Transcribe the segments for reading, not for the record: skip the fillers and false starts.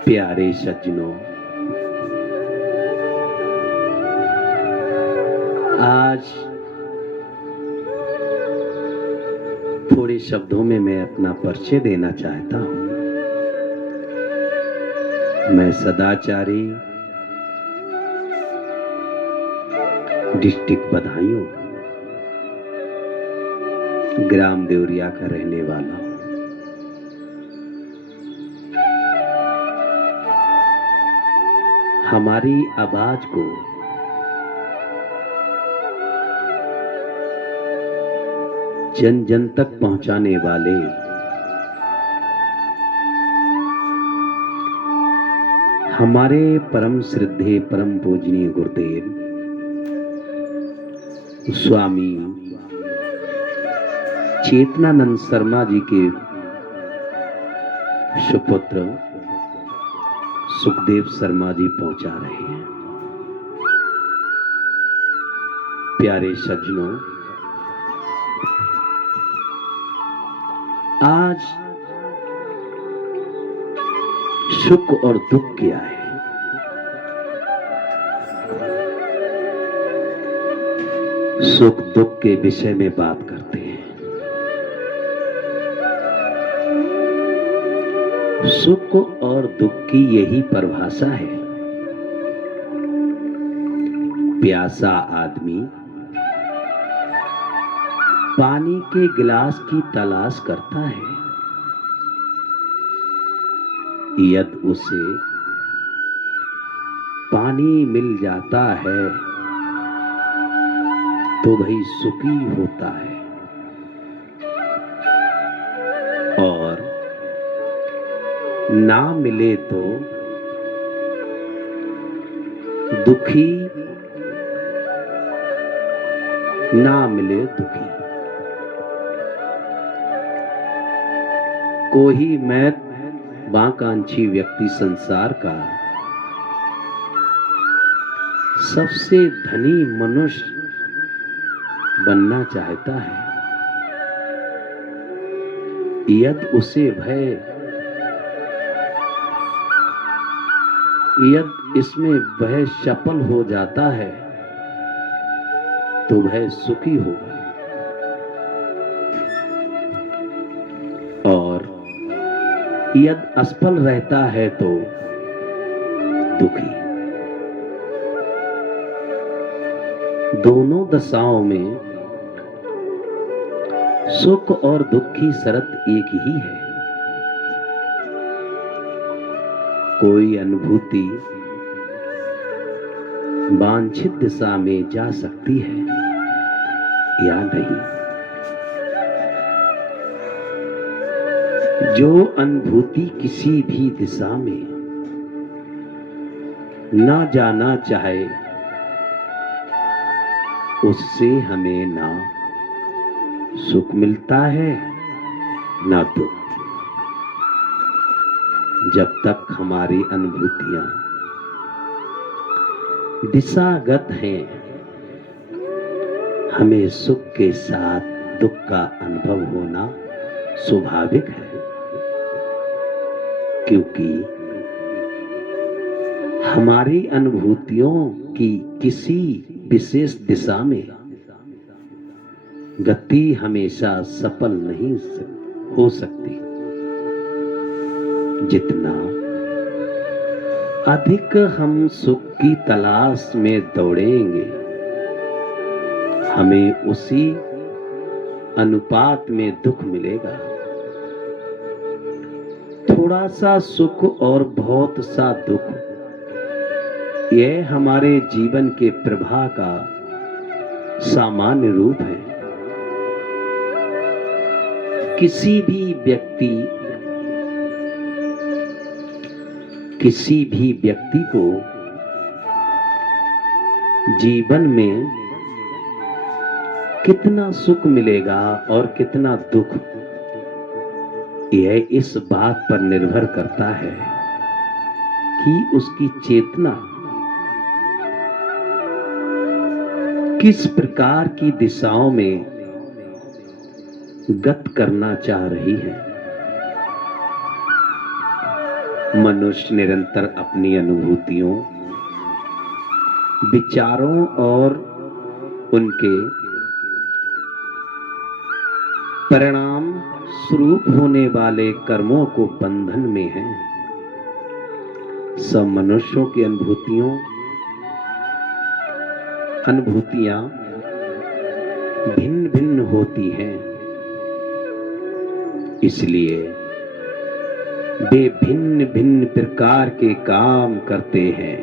प्यारे सज्जनों, आज थोड़े शब्दों में मैं अपना परिचय देना चाहता हूँ। मैं सदाचारी डिस्ट्रिक्ट बदायूं ग्राम देवरिया का रहने वाला हूँ। हमारी आवाज को जन जन तक पहुंचाने वाले हमारे परम श्रद्धेय परम पूजनीय गुरुदेव स्वामी चेतनानंद शर्मा जी के सुपुत्र सुखदेव शर्मा जी पहुंचा रहे हैं। प्यारे सज्जनों, आज सुख और दुख क्या है, सुख दुख के विषय में बात करते हैं। सुख और दुख की यही परिभाषा है। प्यासा आदमी पानी के गिलास की तलाश करता है, यदि उसे पानी मिल जाता है तो वही सुखी होता है, और ना मिले तो दुखी, ना मिले दुखी। कोई महत्वाकांक्षी व्यक्ति संसार का सबसे धनी मनुष्य बनना चाहता है, यदि उसे यदि इसमें वह सफल हो जाता है तो वह सुखी होगा, और यदि असफल रहता है तो दुखी। दोनों दशाओं में सुख और दुख की शर्त एक ही है। कोई अनुभूति वांछित दिशा में जा सकती है या नहीं। जो अनुभूति किसी भी दिशा में ना जाना चाहे, उससे हमें ना सुख मिलता है ना दुख। जब तक हमारी अनुभूतियां दिशागत हैं, हमें सुख के साथ दुख का अनुभव होना स्वाभाविक है, क्योंकि हमारी अनुभूतियों की किसी विशेष दिशा में गति हमेशा सफल नहीं हो सकती। जितना अधिक हम सुख की तलाश में दौड़ेंगे, हमें उसी अनुपात में दुख मिलेगा। थोड़ा सा सुख और बहुत सा दुख, यह हमारे जीवन के प्रवाह का सामान्य रूप है। किसी भी व्यक्ति को जीवन में कितना सुख मिलेगा और कितना दुख, यह इस बात पर निर्भर करता है कि उसकी चेतना किस प्रकार की दिशाओं में गत करना चाह रही है। मनुष्य निरंतर अपनी अनुभूतियों, विचारों और उनके परिणाम स्वरूप होने वाले कर्मों को बंधन में है। सब मनुष्यों की अनुभूतियां भिन्न भिन्न होती हैं, इसलिए वे भिन्न भिन्न प्रकार के काम करते हैं।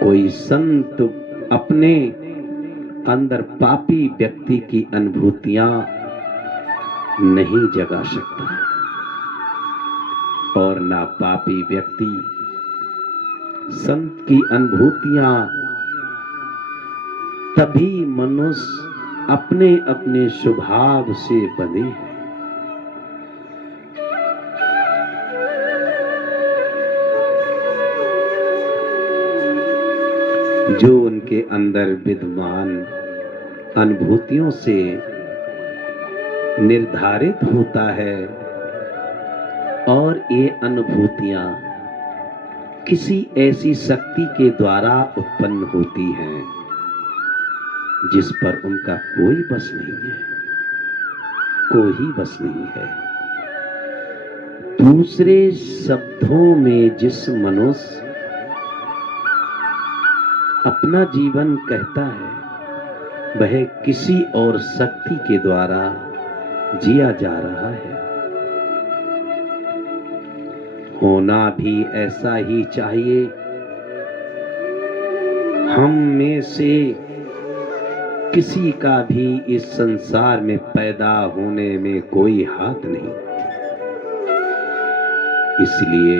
कोई संत अपने अंदर पापी व्यक्ति की अनुभूतियां नहीं जगा सकता, और ना पापी व्यक्ति संत की अनुभूतियां। तभी मनुष्य अपने अपने स्वभाव से बने हैं। जो उनके अंदर विद्यमान अनुभूतियों से निर्धारित होता है, और ये अनुभूतियां किसी ऐसी शक्ति के द्वारा उत्पन्न होती हैं जिस पर उनका कोई बस नहीं है, कोई बस नहीं है। दूसरे शब्दों में, जिस मनुष्य अपना जीवन कहता है वह किसी और शक्ति के द्वारा जिया जा रहा है। होना भी ऐसा ही चाहिए। हम में से किसी का भी इस संसार में पैदा होने में कोई हाथ नहीं, इसलिए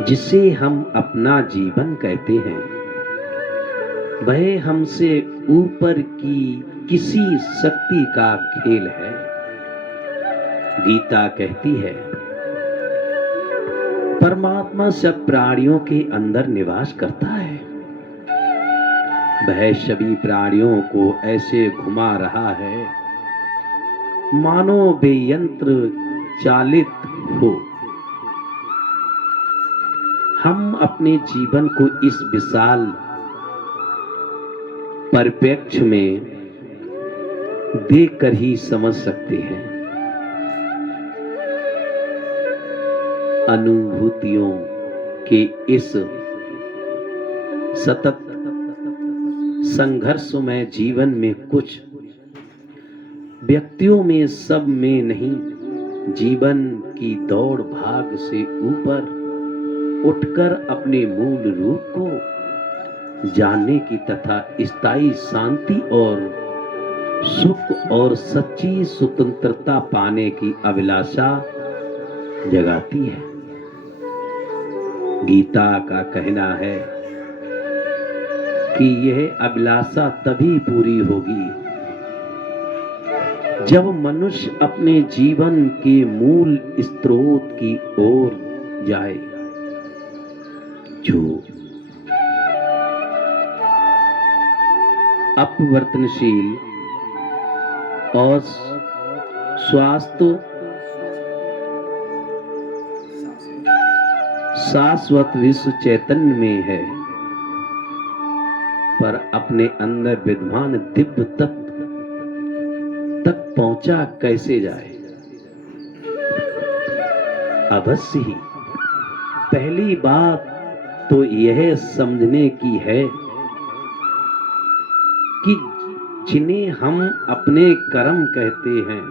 जिसे हम अपना जीवन कहते हैं वह हमसे ऊपर की किसी शक्ति का खेल है। गीता कहती है, परमात्मा सब प्राणियों के अंदर निवास करता है। वह सभी प्राणियों को ऐसे घुमा रहा है मानो वे यंत्र चालित हो। हम अपने जीवन को इस विशाल परिप्रेक्ष्य में देखकर ही समझ सकते हैं। अनुभूतियों के इस सतत संघर्षमय जीवन में कुछ व्यक्तियों में, सब में नहीं, जीवन की दौड़ भाग से ऊपर उठकर अपने मूल रूप को जानने की तथा स्थायी शांति और सुख और सच्ची स्वतंत्रता पाने की अभिलाषा जगाती है। गीता का कहना है कि यह अभिलाषा तभी पूरी होगी जब मनुष्य अपने जीवन के मूल स्रोत की ओर जाए, जो अपरिवर्तनशील और शाश्वत विश्व चैतन्य में है, पर अपने अंदर विद्यमान दिव्य तत्व तक पहुंचा कैसे जाए। अवश्य ही पहली बात तो यह समझने की है कि जिन्हें हम अपने कर्म कहते हैं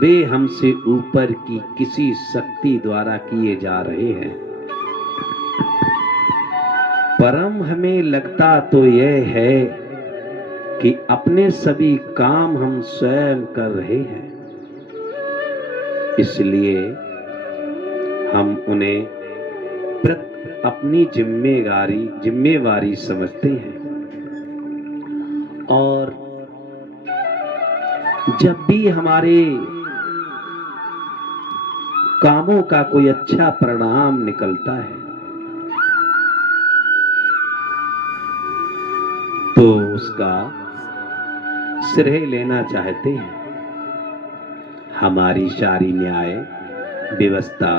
वे हमसे ऊपर की किसी शक्ति द्वारा किए जा रहे हैं। परम हमें लगता तो यह है कि अपने सभी काम हम स्वयं कर रहे हैं, इसलिए हम उन्हें अपनी जिम्मेवारी समझते हैं। और जब भी हमारे कामों का कोई अच्छा परिणाम निकलता है तो उसका श्रेय लेना चाहते हैं। हमारी सारी न्याय व्यवस्था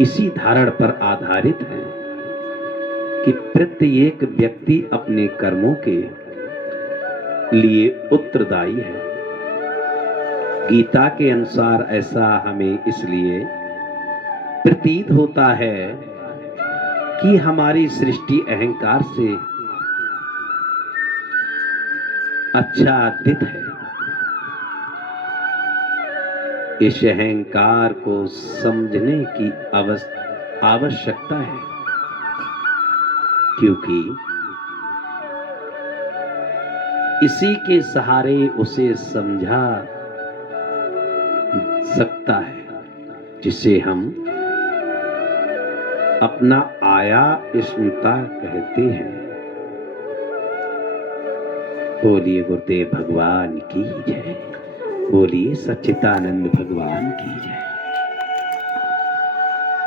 इसी धारणा पर आधारित है कि प्रत्येक व्यक्ति अपने कर्मों के लिए उत्तरदायी है। गीता के अनुसार ऐसा हमें इसलिए प्रतीत होता है कि हमारी सृष्टि अहंकार से आच्छादित है। इस अहंकार को समझने की आवश्यकता है, क्योंकि इसी के सहारे उसे समझा सकता है, जिसे हम अपना आया स्मृता कहते हैं। बोलिए गुरुदेव भगवान की जय। बोलिए सच्चिदानंद भगवान की जय।